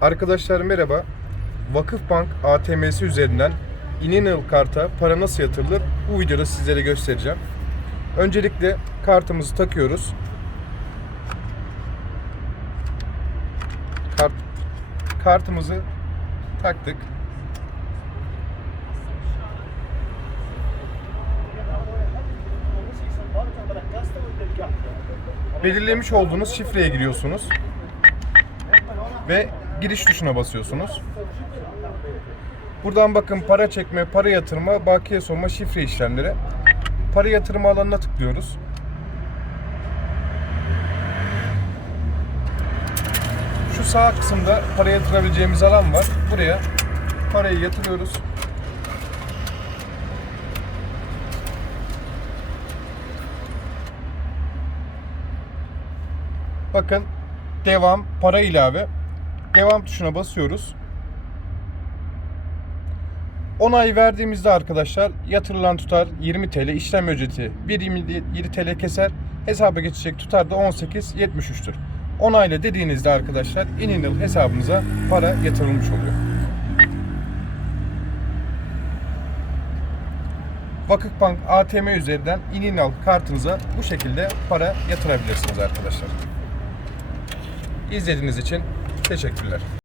Arkadaşlar merhaba. Vakıfbank ATM'si üzerinden İnanıl karta para nasıl yatırılır bu videoda sizlere göstereceğim. Öncelikle kartımızı takıyoruz. Kart, kartımızı taktık. Belirlemiş olduğunuz şifreye giriyorsunuz ve giriş tuşuna basıyorsunuz. Buradan bakın para çekme, para yatırma, bakiye sorma, şifre işlemleri. Para yatırma alanına tıklıyoruz. Şu sağ kısımda para yatırabileceğimiz alan var. Buraya parayı yatırıyoruz. Bakın devam, para ilave. Devam tuşuna basıyoruz. Onay verdiğimizde arkadaşlar yatırılan tutar 20 TL, işlem ücreti 1.27 TL keser. Hesaba geçecek tutar da 18.73'tür. Onayla dediğinizde arkadaşlar Ininal hesabınıza para yatırılmış oluyor. Vakıfbank ATM üzerinden Ininal kartınıza bu şekilde para yatırabilirsiniz arkadaşlar. İzlediğiniz için teşekkürler.